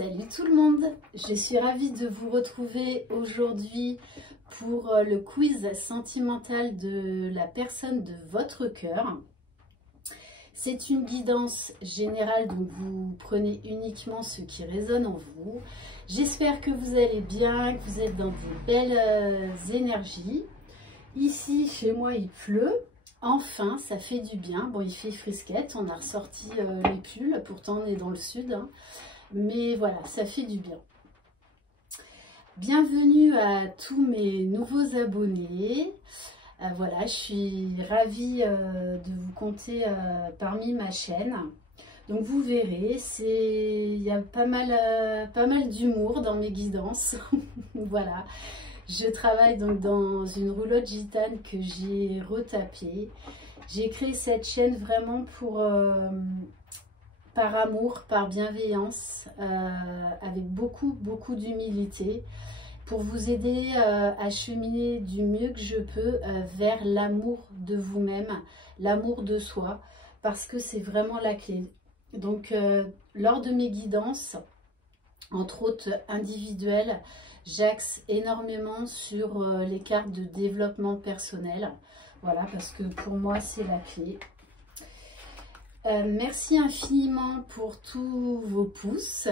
Salut tout le monde, je suis ravie de vous retrouver aujourd'hui pour le quiz sentimental de la personne de votre cœur. C'est une guidance générale, donc vous prenez uniquement ce qui résonne en vous. J'espère que vous allez bien, que vous êtes dans de belles énergies. Ici, chez moi, il pleut. Enfin, ça fait du bien. Bon, il fait frisquette, on a ressorti les pulls, pourtant on est dans le sud, hein. Mais voilà, ça fait du bien. Bienvenue à tous mes nouveaux abonnés. Voilà, je suis ravie de vous compter parmi ma chaîne. Donc vous verrez, il y a pas mal d'humour dans mes guidances. Voilà, je travaille donc dans une roulotte gitane que j'ai retapée. J'ai créé cette chaîne vraiment par amour, par bienveillance, avec beaucoup d'humilité, pour vous aider à cheminer du mieux que je peux vers l'amour de vous-même, l'amour de soi, parce que c'est vraiment la clé. Donc, lors de mes guidances, entre autres individuelles, j'axe énormément sur les cartes de développement personnel. Voilà, parce que pour moi, c'est la clé. Merci infiniment pour tous vos pouces,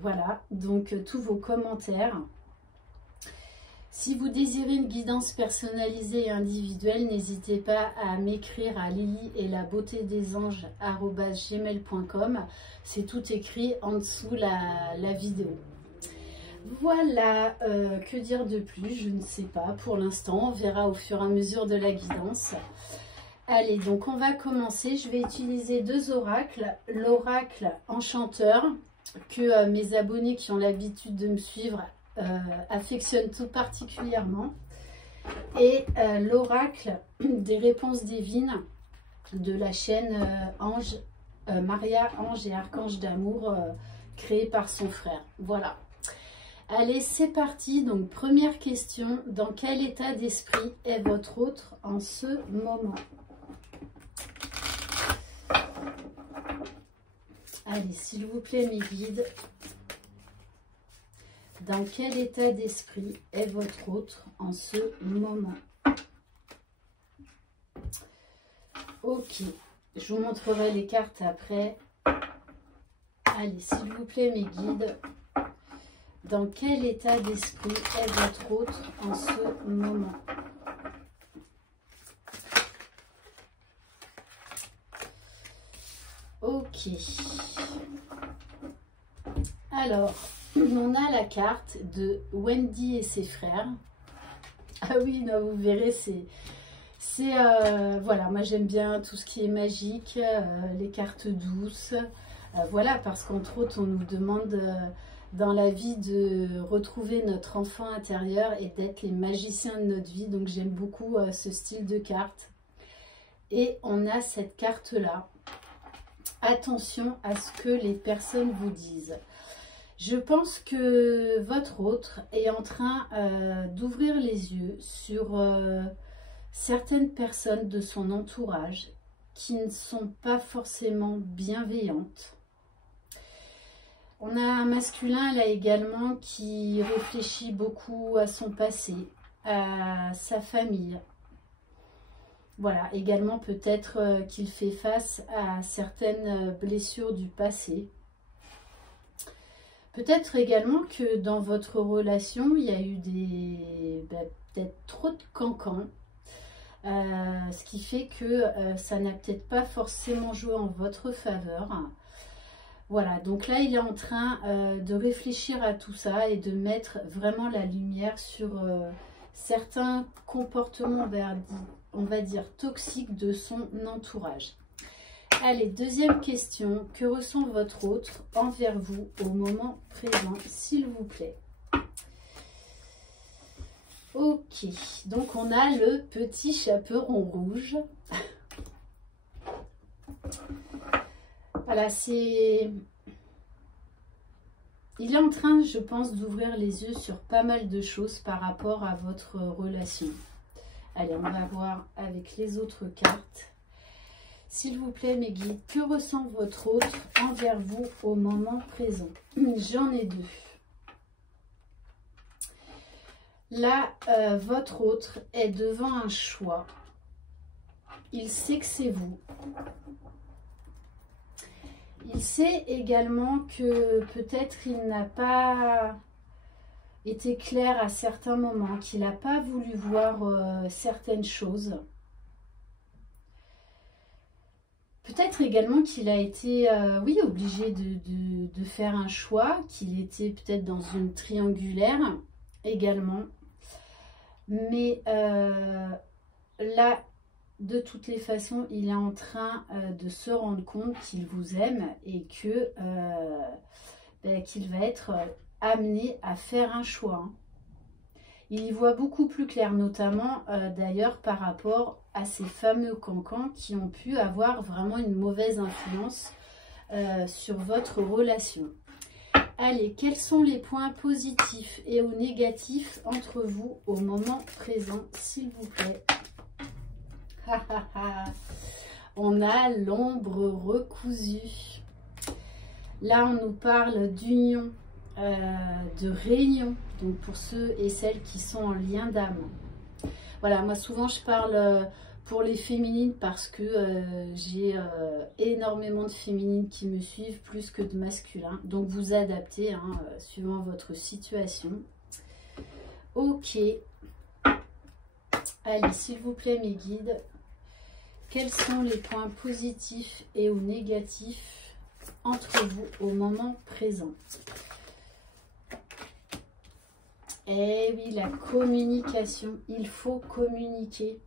voilà, donc tous vos commentaires. Si vous désirez une guidance personnalisée et individuelle, n'hésitez pas à m'écrire à lily-et-la-beauté-des-anges@gmail.com. C'est tout écrit en dessous la vidéo. Voilà, que dire de plus? Je ne sais pas pour l'instant, on verra au fur et à mesure de la guidance. Allez, donc on va commencer. Je vais utiliser deux oracles. L'oracle enchanteur, que mes abonnés qui ont l'habitude de me suivre affectionnent tout particulièrement. Et l'oracle des réponses divines de la chaîne Maria, Ange et Archange d'amour, créée par son frère. Voilà. Allez, c'est parti. Donc, première question. Dans quel état d'esprit est votre autre en ce moment ? Allez, s'il vous plaît, mes guides, dans quel état d'esprit est votre autre en ce moment? Ok, je vous montrerai les cartes après. Allez, s'il vous plaît, mes guides, dans quel état d'esprit est votre autre en ce moment? Ok. Alors, on a la carte de Wendy et ses frères. Ah oui, non, vous verrez, voilà, moi j'aime bien tout ce qui est magique, les cartes douces. Voilà, parce qu'entre autres, on nous demande dans la vie de retrouver notre enfant intérieur et d'être les magiciens de notre vie. Donc j'aime beaucoup ce style de carte. Et on a cette carte-là. Attention à ce que les personnes vous disent. Je pense que votre autre est en train d'ouvrir les yeux sur certaines personnes de son entourage qui ne sont pas forcément bienveillantes. On a un masculin là également qui réfléchit beaucoup à son passé, à sa famille. Voilà, également peut-être qu'il fait face à certaines blessures du passé. Peut-être également que dans votre relation, il y a eu peut-être trop de cancans, ce qui fait que ça n'a peut-être pas forcément joué en votre faveur. Voilà, donc là, il est en train de réfléchir à tout ça et de mettre vraiment la lumière sur certains comportements, on va dire, toxiques de son entourage. Allez, deuxième question. Que ressent votre autre envers vous au moment présent, s'il vous plaît? Ok, donc on a le petit chaperon rouge. Voilà, il est en train, je pense, d'ouvrir les yeux sur pas mal de choses par rapport à votre relation. Allez, on va voir avec les autres cartes. S'il vous plaît, mes guides, que ressent votre autre envers vous au moment présent? J'en ai deux. Là, votre autre est devant un choix. Il sait que c'est vous. Il sait également que peut-être il n'a pas été clair à certains moments, qu'il n'a pas voulu voir certaines choses. Peut-être également qu'il a été, oui, obligé de faire un choix, qu'il était peut-être dans une triangulaire également. Mais là, de toutes les façons, il est en train de se rendre compte qu'il vous aime et que qu'il va être amené à faire un choix. Hein. Il y voit beaucoup plus clair, notamment d'ailleurs par rapport à ces fameux cancans qui ont pu avoir vraiment une mauvaise influence sur votre relation. Allez, quels sont les points positifs et ou négatifs entre vous au moment présent, s'il vous plaît? On a l'ombre recousue. Là, on nous parle d'union, de réunion, donc pour ceux et celles qui sont en lien d'âme. Voilà, moi souvent je parle pour les féminines parce que j'ai énormément de féminines qui me suivent plus que de masculins. Donc vous adaptez hein, suivant votre situation. Ok. Allez, s'il vous plaît mes guides, quels sont les points positifs et ou négatifs entre vous au moment présent? Eh oui, la communication, il faut communiquer.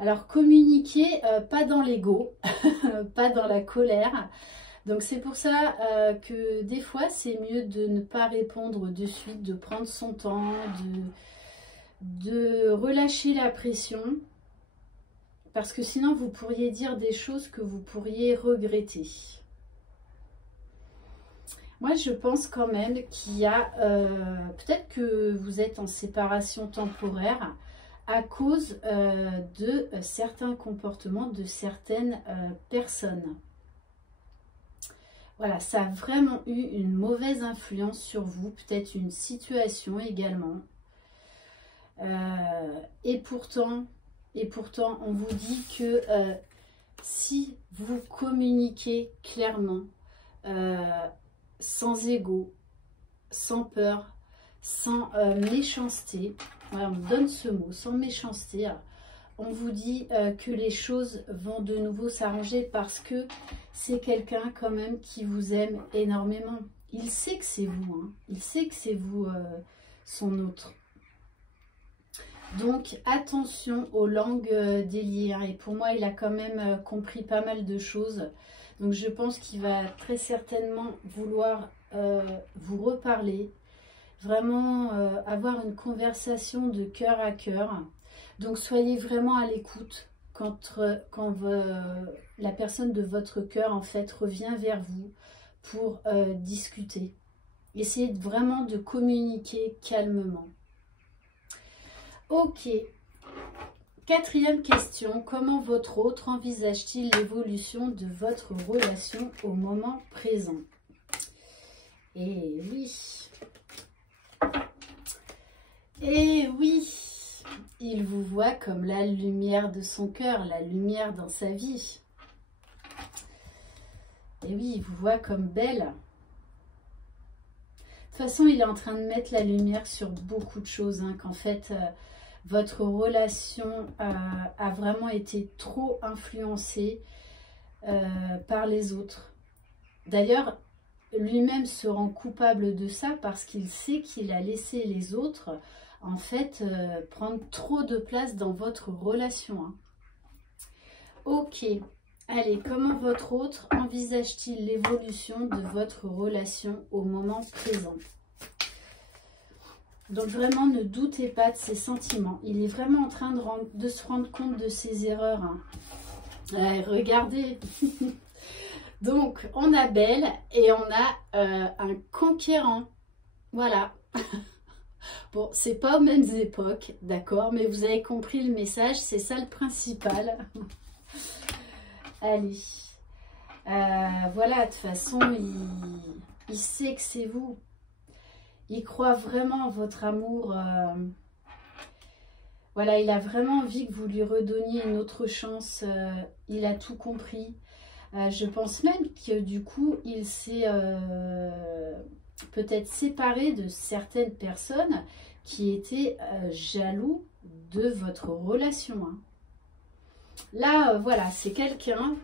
Alors communiquer, pas dans l'ego, pas dans la colère. Donc c'est pour ça que des fois c'est mieux de ne pas répondre de suite, de prendre son temps, de relâcher la pression. Parce que sinon vous pourriez dire des choses que vous pourriez regretter. Moi, je pense quand même qu'il y a, peut-être que vous êtes en séparation temporaire à cause de certains comportements de certaines personnes. Voilà, ça a vraiment eu une mauvaise influence sur vous, peut-être une situation également. Et pourtant, on vous dit que si vous communiquez clairement, sans ego, sans peur, sans méchanceté. Voilà, on donne ce mot, sans méchanceté. On vous dit que les choses vont de nouveau s'arranger parce que c'est quelqu'un quand même qui vous aime énormément. Il sait que c'est vous, hein. Il sait que c'est vous son autre. Donc attention aux langues déliées. Hein. Et pour moi, il a quand même compris pas mal de choses. Donc je pense qu'il va très certainement vouloir vous reparler, vraiment avoir une conversation de cœur à cœur. Donc soyez vraiment à l'écoute quand la personne de votre cœur en fait revient vers vous pour discuter. Essayez vraiment de communiquer calmement. Ok. Quatrième question, comment votre autre envisage-t-il l'évolution de votre relation au moment présent? Eh oui. Eh oui. Il vous voit comme la lumière de son cœur, la lumière dans sa vie. Eh oui, il vous voit comme belle. De toute façon, il est en train de mettre la lumière sur beaucoup de choses, hein, qu'en fait... votre relation a vraiment été trop influencée par les autres. D'ailleurs, lui-même se rend coupable de ça parce qu'il sait qu'il a laissé les autres, en fait, prendre trop de place dans votre relation. Hein. Ok. Allez, comment votre autre envisage-t-il l'évolution de votre relation au moment présent? Donc vraiment, ne doutez pas de ses sentiments. Il est vraiment en train de se rendre compte de ses erreurs. Hein. Regardez. Donc, on a Belle et on a un conquérant. Voilà. Bon, c'est pas aux mêmes époques, d'accord, mais vous avez compris le message, c'est ça le principal. Allez. Voilà, de toute façon, il sait que c'est vous. Il croit vraiment en votre amour. Voilà, il a vraiment envie que vous lui redonniez une autre chance. Il a tout compris. Je pense même que du coup, il s'est peut-être séparé de certaines personnes qui étaient jaloux de votre relation. Hein. Là, voilà, c'est quelqu'un,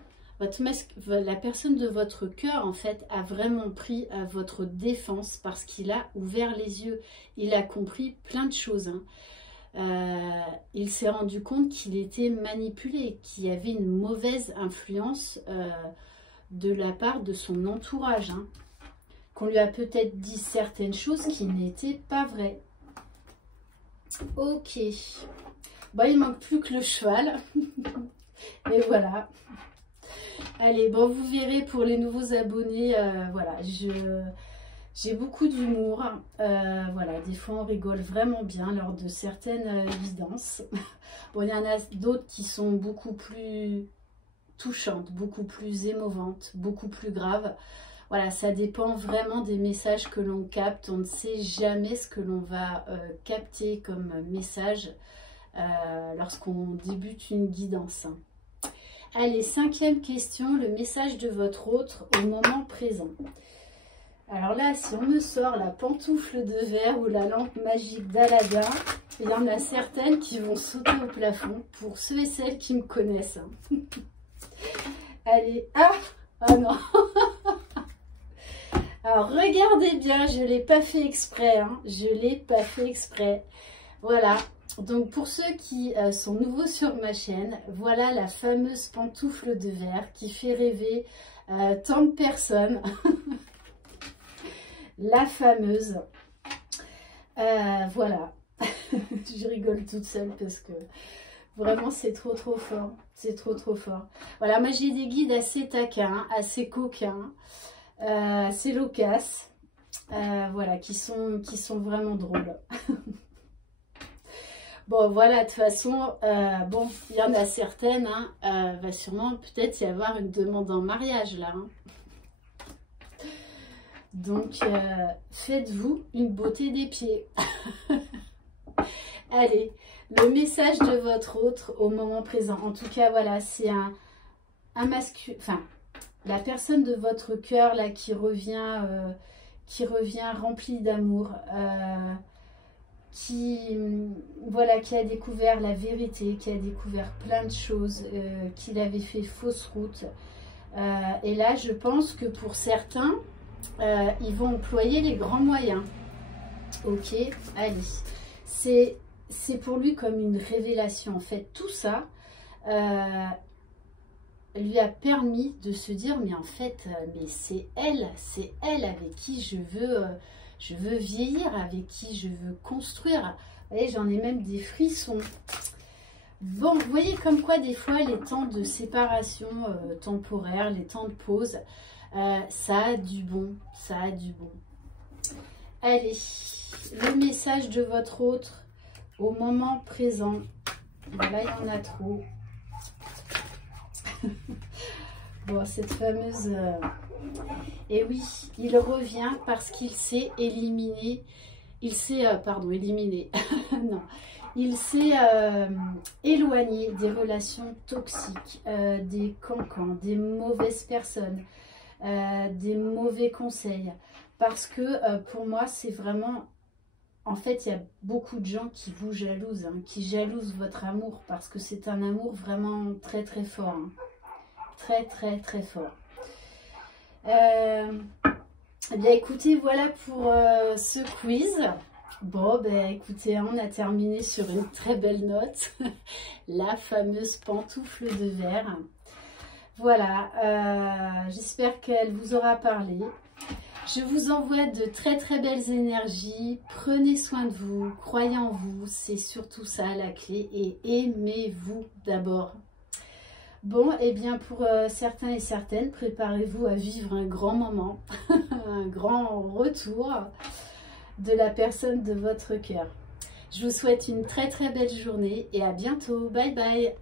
la personne de votre cœur, en fait, a vraiment pris à votre défense parce qu'il a ouvert les yeux. Il a compris plein de choses. Hein. Il s'est rendu compte qu'il était manipulé, qu'il y avait une mauvaise influence de la part de son entourage. Hein. Qu'on lui a peut-être dit certaines choses qui n'étaient pas vraies. Ok. Bon, il manque plus que le cheval. Et voilà. Allez, bon, vous verrez pour les nouveaux abonnés, voilà, j'ai beaucoup d'humour. Voilà, des fois on rigole vraiment bien lors de certaines évidences. Bon, il y en a d'autres qui sont beaucoup plus touchantes, beaucoup plus émouvantes, beaucoup plus graves. Voilà, ça dépend vraiment des messages que l'on capte. On ne sait jamais ce que l'on va capter comme message lorsqu'on débute une guidance. Allez, 5e question, le message de votre autre au moment présent. Alors là, si on me sort la pantoufle de verre ou la lampe magique d'Aladin, il y en a certaines qui vont sauter au plafond pour ceux et celles qui me connaissent. Hein. Allez, ah non. Alors, regardez bien, je ne l'ai pas fait exprès. Hein, je ne l'ai pas fait exprès. Voilà. Donc, pour ceux qui sont nouveaux sur ma chaîne, voilà la fameuse pantoufle de verre qui fait rêver tant de personnes. La fameuse. Voilà. Je rigole toute seule parce que vraiment, c'est trop fort. C'est trop fort. Voilà, moi, j'ai des guides assez taquins, assez coquins, assez loquaces. Voilà, qui sont vraiment drôles. Bon, voilà, de toute façon, bon, il y en a certaines, hein, va sûrement peut-être y avoir une demande en mariage, là. Hein. Donc, faites-vous une beauté des pieds. Allez, le message de votre autre au moment présent. En tout cas, voilà, c'est un masculin, enfin, la personne de votre cœur, là, qui revient remplie d'amour, voilà, qui a découvert la vérité, qui a découvert plein de choses, qu'il avait fait fausse route. Et là, je pense que pour certains, ils vont employer les grands moyens. Ok, allez. C'est pour lui comme une révélation. En fait, tout ça lui a permis de se dire, mais en fait, mais c'est elle avec qui je veux vieillir, avec qui je veux construire. Vous voyez, j'en ai même des frissons. Bon, vous voyez comme quoi des fois les temps de séparation temporaire, les temps de pause, ça a du bon, ça a du bon. Allez, le message de votre autre au moment présent. Là, il y en a trop. Bon, cette fameuse... Et oui, il revient parce qu'il s'est éliminé. Il s'est... pardon, éliminé. Non. Il s'est éloigné des relations toxiques, des cancans, des mauvaises personnes, des mauvais conseils. Parce que pour moi, c'est vraiment... En fait, il y a beaucoup de gens qui vous jalousent, hein, qui jalousent votre amour. Parce que c'est un amour vraiment très fort. Hein. Très fort. Eh bien, écoutez, voilà pour ce quiz. Bon, ben écoutez, on a terminé sur une très belle note. La fameuse pantoufle de verre. Voilà, j'espère qu'elle vous aura parlé. Je vous envoie de très belles énergies. Prenez soin de vous, croyez en vous, c'est surtout ça la clé. Et aimez-vous d'abord. Bon, et bien pour certains et certaines, préparez-vous à vivre un grand moment, un grand retour de la personne de votre cœur. Je vous souhaite une très belle journée et à bientôt. Bye bye.